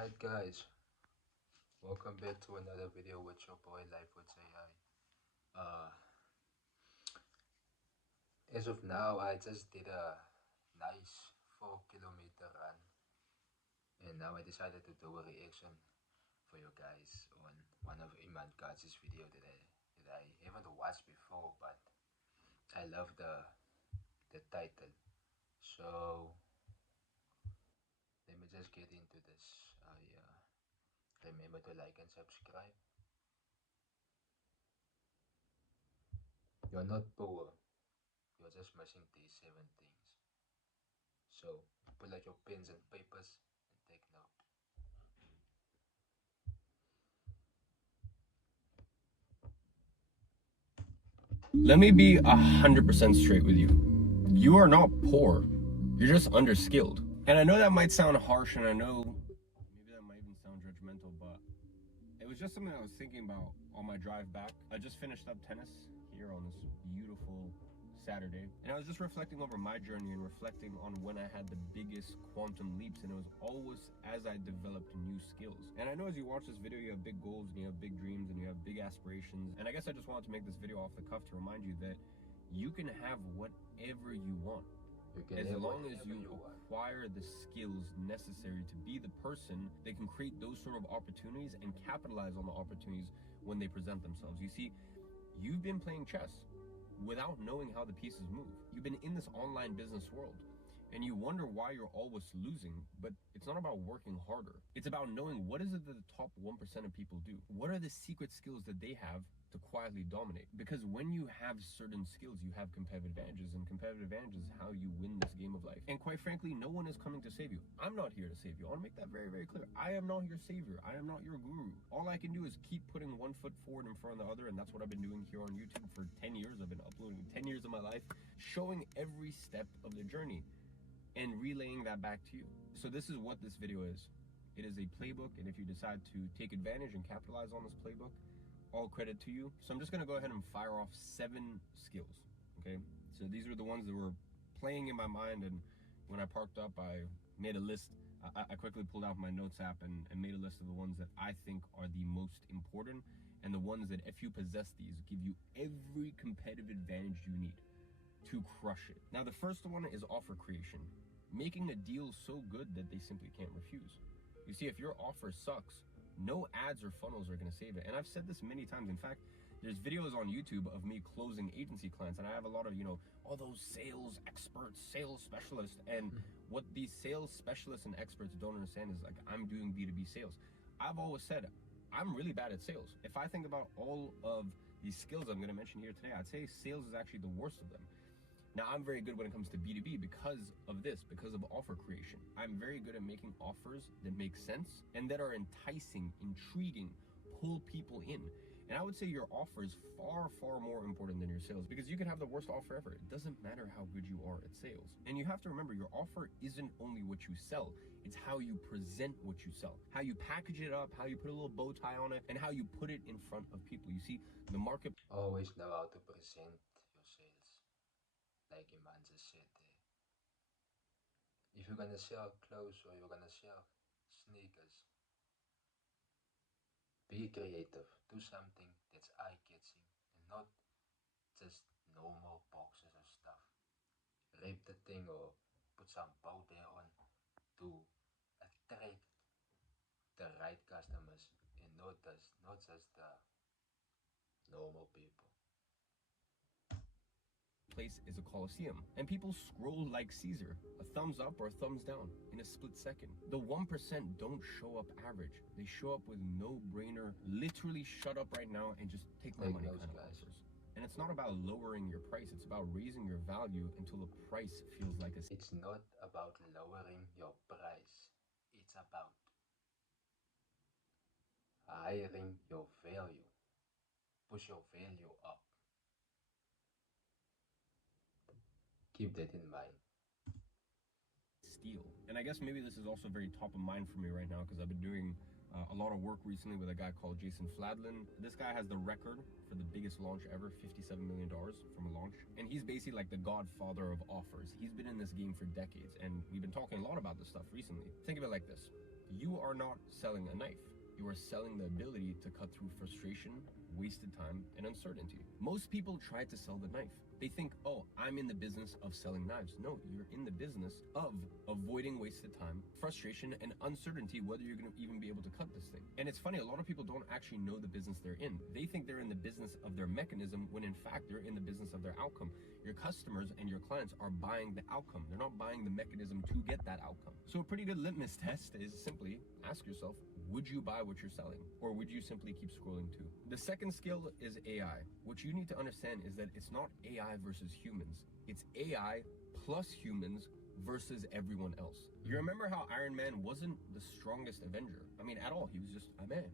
Alright guys, welcome back to another video with your boy Life with AI. As of now, I just did a nice 4 kilometer run, and now I decided to do a reaction for you guys on one of Iman Gadzhi's video that I haven't watched before, but I love the title. So let me just get into this. Remember to like and subscribe. You're not poor. You're just missing these 7 things. So pull out your pens and papers and take note. Let me be 100% straight with you. You are not poor. You're just underskilled. And I know that might sound harsh, and I know maybe that might even sound judgmental, but it was just something I was thinking about on my drive back. I just finished up tennis here on this beautiful Saturday, and I was just reflecting over my journey and reflecting on when I had the biggest quantum leaps, and it was always as I developed new skills. And I know as you watch this video, you have big goals and you have big dreams and you have big aspirations, and I guess I just wanted to make this video off the cuff to remind you that you can have whatever you want as long as you acquire the skills necessary to be the person that can create those sort of opportunities and capitalize on the opportunities when they present themselves. You see, you've been playing chess without knowing how the pieces move. You've been in this online business world and you wonder why you're always losing, but it's not about working harder. It's about knowing what is it that the top 1% of people do. What are the secret skills that they have to quietly dominate? Because when you have certain skills, you have competitive advantages, and competitive advantage is how you win this game of life. And quite frankly, no one is coming to save you. I'm not here to save you. I want to make that very, very clear. I am not your savior. I am not your guru. All I can do is keep putting one foot forward in front of the other, and that's what I've been doing here on YouTube for 10 years. I've been uploading 10 years of my life, showing every step of the journey and relaying that back to you. So this is what this video is. It is a playbook, and if you decide to take advantage and capitalize on this playbook, all credit to you. So I'm just gonna go ahead and fire off 7 skills, okay? So these are the ones that were playing in my mind, and when I parked up, I made a list. I quickly pulled out my notes app and made a list of the ones that I think are the most important, and the ones that if you possess these, give you every competitive advantage you need to crush it. Now, the first one is offer creation. Making a deal so good that they simply can't refuse. You see, if your offer sucks, no ads or funnels are going to save it. And I've said this many times. In fact, there's videos on YouTube of me closing agency clients, and I have a lot of, all those sales experts, sales specialists. And what these sales specialists and experts don't understand is, like, I'm doing B2B sales. I've always said I'm really bad at sales. If I think about all of these skills I'm going to mention here today, I'd say sales is actually the worst of them. Now, I'm very good when it comes to B2B because of this, because of offer creation. I'm very good at making offers that make sense and that are enticing, intriguing, pull people in. And I would say your offer is far, far more important than your sales, because you can have the worst offer ever. It doesn't matter how good you are at sales. And you have to remember, your offer isn't only what you sell, it's how you present what you sell, how you package it up, how you put a little bow tie on it, and how you put it in front of people. You see, the market Always know how to present your sales. Like Iman just said there. If you're gonna sell clothes or you're gonna sell sneakers, be creative. Do something that's eye-catching and not just normal boxes and stuff. Rip the thing or put some bow there on to attract the right customers and not just the normal people. place is a coliseum, and people scroll like Caesar, a thumbs up or a thumbs down in a split second. The 1% don't show up average. They show up with no-brainer, literally shut up right now and just take my money kind of offers. And it's not about lowering your price, it's about raising your value until the price feels like a... It's not about lowering your price. It's about hiring your value. Push your value up. Keep that in mind. Steal. And I guess maybe this is also very top of mind for me right now, because I've been doing a lot of work recently with a guy called Jason Fladlin. This guy has the record for the biggest launch ever, $57 million from a launch. And he's basically like the godfather of offers. He's been in this game for decades, and we've been talking a lot about this stuff recently. Think of it like this. You are not selling a knife. You are selling the ability to cut through frustration, wasted time, and uncertainty. Most people try to sell the knife. They think, oh, I'm in the business of selling knives. No, you're in the business of avoiding wasted time, frustration, and uncertainty whether you're going to even be able to cut this thing. And it's funny, a lot of people don't actually know the business they're in. They think they're in the business of their mechanism when in fact they're in the business of their outcome. Your customers and your clients are buying the outcome. They're not buying the mechanism to get that outcome. So a pretty good litmus test is simply ask yourself, would you buy what you're selling? Or would you simply keep scrolling too? The second skill is AI. What you need to understand is that it's not AI versus humans. It's AI plus humans versus everyone else. You remember how Iron Man wasn't the strongest Avenger? I mean, at all. He was just a man.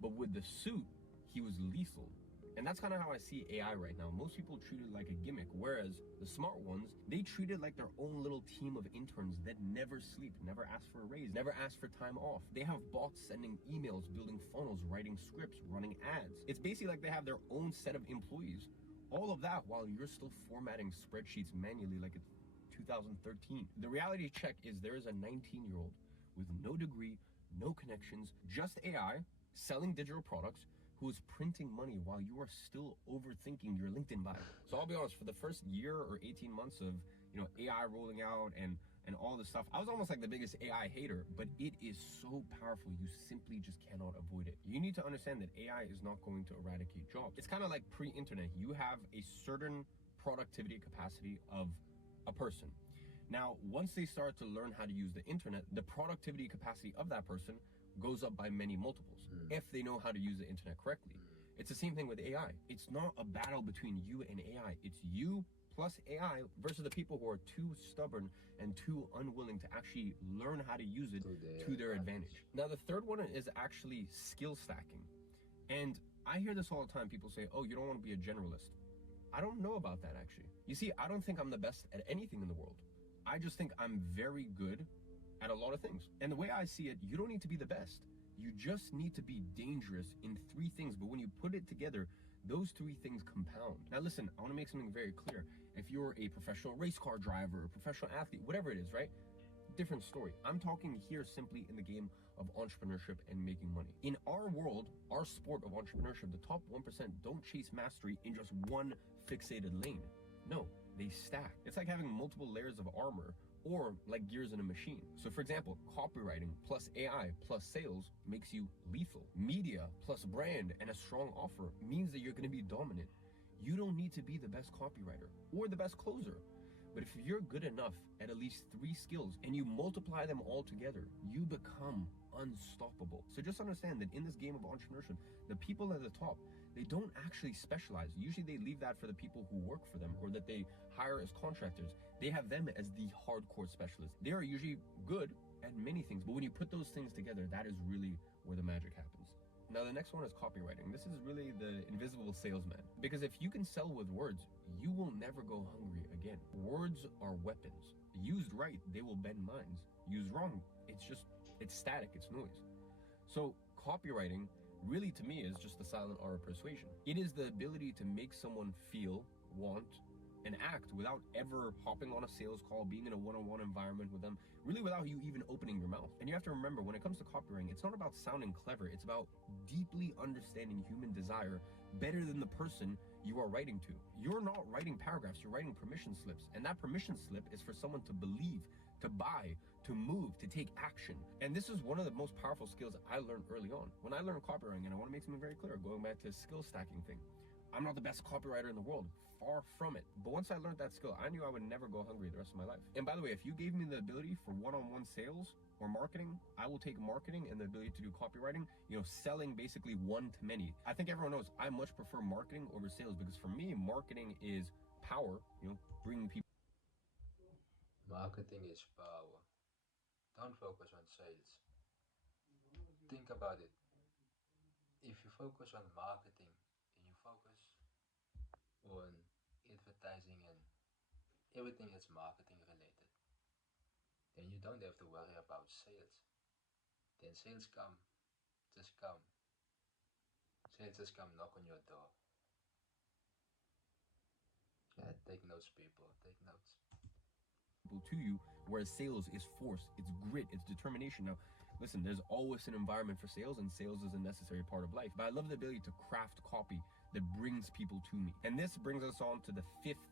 But with the suit, he was lethal. And that's kind of how I see AI right now. Most people treat it like a gimmick, whereas the smart ones, they treat it like their own little team of interns that never sleep, never ask for a raise, never ask for time off. They have bots sending emails, building funnels, writing scripts, running ads. It's basically like they have their own set of employees. All of that while you're still formatting spreadsheets manually like it's 2013. The reality check is there is a 19-year-old with no degree, no connections, just AI, selling digital products, who is printing money while you are still overthinking your LinkedIn bio. So I'll be honest, for the first year or 18 months of AI rolling out and all this stuff, I was almost like the biggest AI hater, but it is so powerful, you simply just cannot avoid it. You need to understand that AI is not going to eradicate jobs. It's kind of like pre-internet. You have a certain productivity capacity of a person. Now, once they start to learn how to use the internet, the productivity capacity of that person goes up by many multiples if they know how to use the internet correctly. It's the same thing with AI. It's not a battle between you and AI. It's you plus AI versus the people who are too stubborn and too unwilling to actually learn how to use it to their advantage. Now, the third one is actually skill stacking. And I hear this all the time. People say, oh, you don't want to be a generalist. I don't know about that, actually. You see, I don't think I'm the best at anything in the world. I just think I'm very good at a lot of things. And the way I see it, you don't need to be the best. You just need to be dangerous in 3 things. But when you put it together, those 3 things compound. Now listen, I want to make something very clear. If you're a professional race car driver, a professional athlete, whatever it is, right? Different story. I'm talking here simply in the game of entrepreneurship and making money. In our world, our sport of entrepreneurship, the top 1% don't chase mastery in just one fixated lane. No, they stack. It's like having multiple layers of armor, or like gears in a machine. So for example, copywriting plus AI plus sales makes you lethal. Media plus brand and a strong offer means that you're going to be dominant. You don't need to be the best copywriter or the best closer. But if you're good enough at least 3 skills and you multiply them all together, you become unstoppable. So just understand that in this game of entrepreneurship, the people at the top, they don't actually specialize. Usually they leave that for the people who work for them or that they hire as contractors. They have them as the hardcore specialists. They are usually good at many things, but when you put those things together, that is really where the magic happens. Now, the next one is copywriting. This is really the invisible salesman. Because if you can sell with words, you will never go hungry again. Words are weapons. Used right, they will bend minds. Used wrong, it's static, it's noise. So copywriting really to me is just the silent art of persuasion. It is the ability to make someone feel, want, and act without ever hopping on a sales call, being in a one-on-one environment with them, really without you even opening your mouth. And you have to remember, when it comes to copywriting, it's not about sounding clever, it's about deeply understanding human desire better than the person you are writing to. You're not writing paragraphs, you're writing permission slips. And that permission slip is for someone to believe, to buy, to move, to take action. And this is one of the most powerful skills I learned early on. When I learned copywriting, and I want to make something very clear, going back to the skill stacking thing, I'm not the best copywriter in the world, far from it. But once I learned that skill, I knew I would never go hungry the rest of my life. And by the way, if you gave me the ability for one-on-one sales or marketing, I will take marketing and the ability to do copywriting, selling basically one to many. I think everyone knows I much prefer marketing over sales because for me, marketing is power, bringing people. Marketing is power. Don't focus on sales. Think about it. If you focus on marketing and you focus on advertising and everything that's marketing related, then you don't have to worry about sales. Then sales come Just come. Sales just come knock on your door. Yeah, take notes, people. Take notes. To you, whereas sales is force, it's grit, it's determination. Now listen, there's always an environment for sales, and sales is a necessary part of life, but I love the ability to craft copy that brings people to me. And this brings us on to the fifth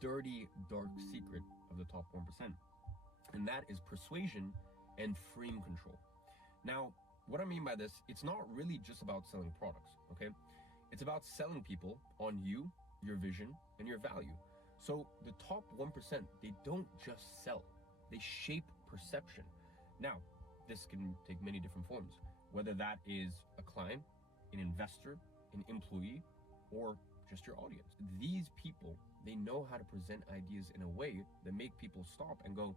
dirty dark secret of the top 1%, and that is persuasion and frame control. Now what I mean by this, it's not really just about selling products, okay? It's about selling people on you, your vision, and your value. So the top 1%, they don't just sell, they shape perception. Now, this can take many different forms, whether that is a client, an investor, an employee, or just your audience. These people, they know how to present ideas in a way that make people stop and go,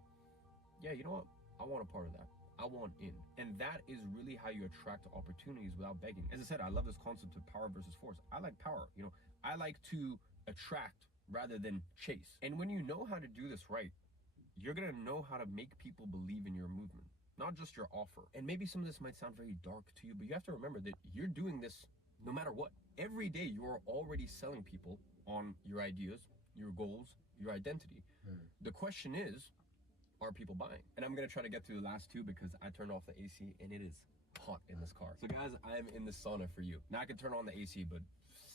yeah, you know what? I want a part of that. I want in. And that is really how you attract opportunities without begging. As I said, I love this concept of power versus force. I like power. I like to attract rather than chase. And when you know how to do this right, you're gonna know how to make people believe in your movement, not just your offer. And maybe some of this might sound very dark to you, but you have to remember that you're doing this no matter what. Every day you are already selling people on your ideas, your goals, your identity. The question is, are people buying? And I'm gonna try to get through the last two because I turned off the AC and it is hot in this car. So guys, I'm in the sauna for you. Now I can turn on the AC, but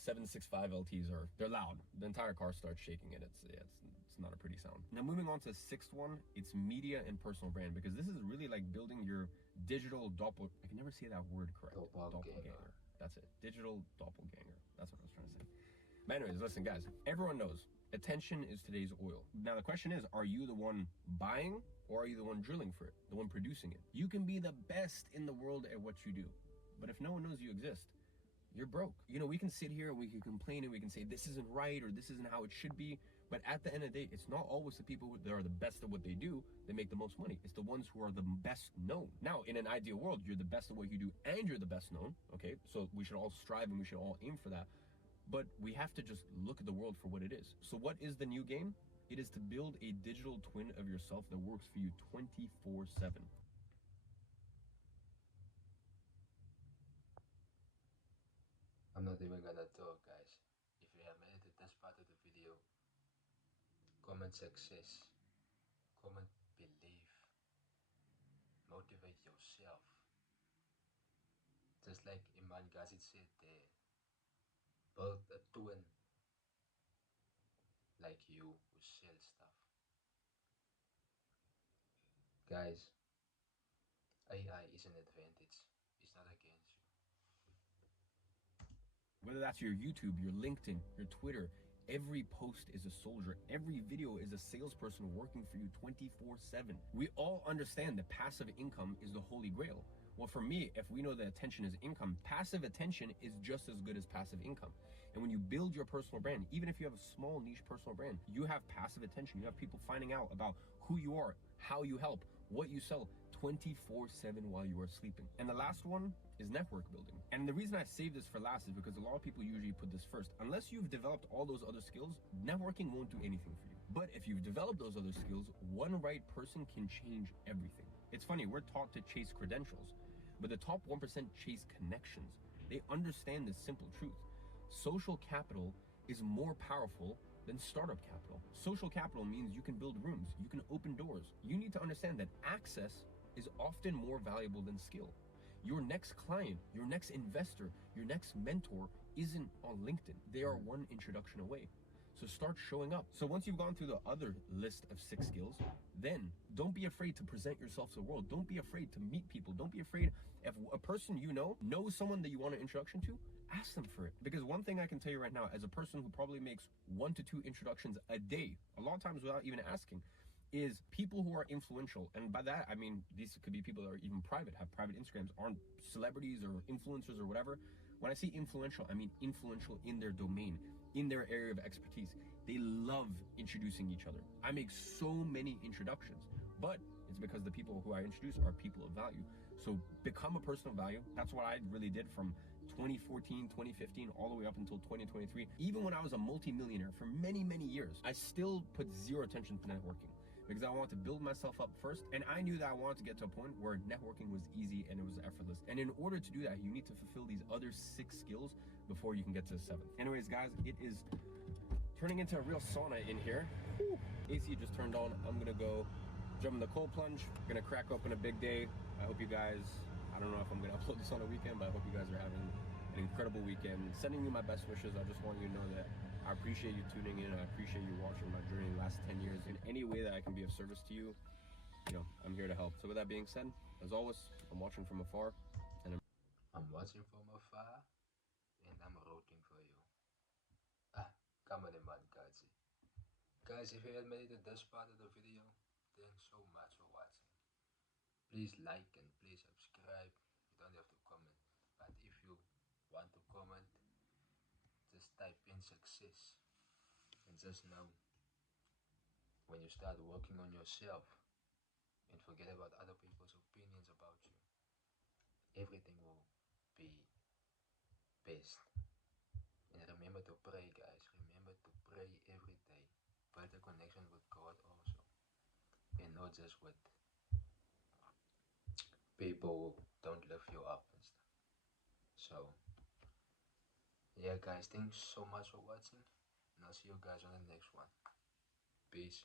765 LTs they're loud. The entire car starts shaking and it's not a pretty sound. Now moving on to the sixth one, it's media and personal brand, because this is really like building your digital doppelganger. I can never say that word correct. Doppelganger. That's it. Digital doppelganger. That's what I was trying to say. But anyways, listen guys, everyone knows attention is today's oil. Now the question is, are you the one buying or are you the one drilling for it, the one producing it? You can be the best in the world at what you do, but if no one knows you exist, you're broke. We can sit here and we can complain and we can say this isn't right or this isn't how it should be, but at the end of the day, it's not always the people that are the best at what they do that make the most money. It's the ones who are the best known. Now, in an ideal world, you're the best at what you do and you're the best known, okay? So we should all strive and we should all aim for that. But we have to just look at the world for what it is. So what is the new game? It is to build a digital twin of yourself that works for you 24/7. I'm not even gonna talk, guys. If you have made it to this part of the video, comment success, comment belief, motivate yourself. Just like Iman Gadzhi said there, build a twin like you who sells stuff. Guys, AI is an advantage, it's not against you. Whether that's your YouTube, your LinkedIn, your Twitter, every post is a soldier. Every video is a salesperson working for you 24/7. We all understand that passive income is the holy grail. Well, for me, if we know that attention is income, passive attention is just as good as passive income. And when you build your personal brand, even if you have a small niche personal brand, you have passive attention. You have people finding out about who you are, how you help, what you sell 24/7 while you are sleeping. And the last one is network building. And the reason I save this for last is because a lot of people usually put this first. Unless you've developed all those other skills, networking won't do anything for you. But if you've developed those other skills, one right person can change everything. It's funny, we're taught to chase credentials, but the top 1% chase connections. They understand this simple truth. Social capital is more powerful than startup capital. Social capital means you can build rooms, you can open doors. You need to understand that access is often more valuable than skill. Your next client, your next investor, your next mentor isn't on LinkedIn. They are one introduction away. So start showing up. So once you've gone through the other list of 6 skills, then don't be afraid to present yourself to the world. Don't be afraid to meet people. Don't be afraid if a person you know knows someone that you want an introduction to, ask them for it. Because one thing I can tell you right now, as a person who probably makes 1 to 2 introductions a day, a lot of times without even asking, is people who are influential. And by that, I mean, these could be people that are even private, have private Instagrams, aren't celebrities or influencers or whatever. When I say influential, I mean influential in their domain, in their area of expertise. They love introducing each other. I make so many introductions, but it's because the people who I introduce are people of value. So become a person of value. That's what I really did from 2014, 2015, all the way up until 2023. Even when I was a multi-millionaire for many, many years, I still put zero attention to networking. because I wanted to build myself up first. And I knew that I wanted to get to a point where networking was easy and it was effortless. And in order to do that, you need to fulfill these other 6 skills before you can get to the 7th. Anyways, guys, it is turning into a real sauna in here. Woo. AC just turned on. I'm gonna go jump in the cold plunge. Gonna crack open a big day. I hope you guys, I don't know if I'm gonna upload this on a weekend, but I hope you guys are having an incredible weekend. Sending you my best wishes. I just want you to know that I appreciate you tuning in. I appreciate you watching my journey in the last 10 years. In any way that I can be of service to you, I'm here to help. So with that being said, as always, I'm watching from afar, and I'm watching from afar and I'm rooting for you. Ah, come on, Iman, Gadzhi. Guys, if you had made it this part of the video, thanks so much for watching. Please like and please subscribe. You don't have to comment, but if you want to comment, just type in success. And just know, when you start working on yourself and forget about other people's opinions about you, everything will be best. And remember to pray, guys. Remember to pray every day. Build a connection with God also, and not just with people who don't lift you up and stuff. So, yeah, guys, thanks so much for watching, and I'll see you guys on the next one. Peace.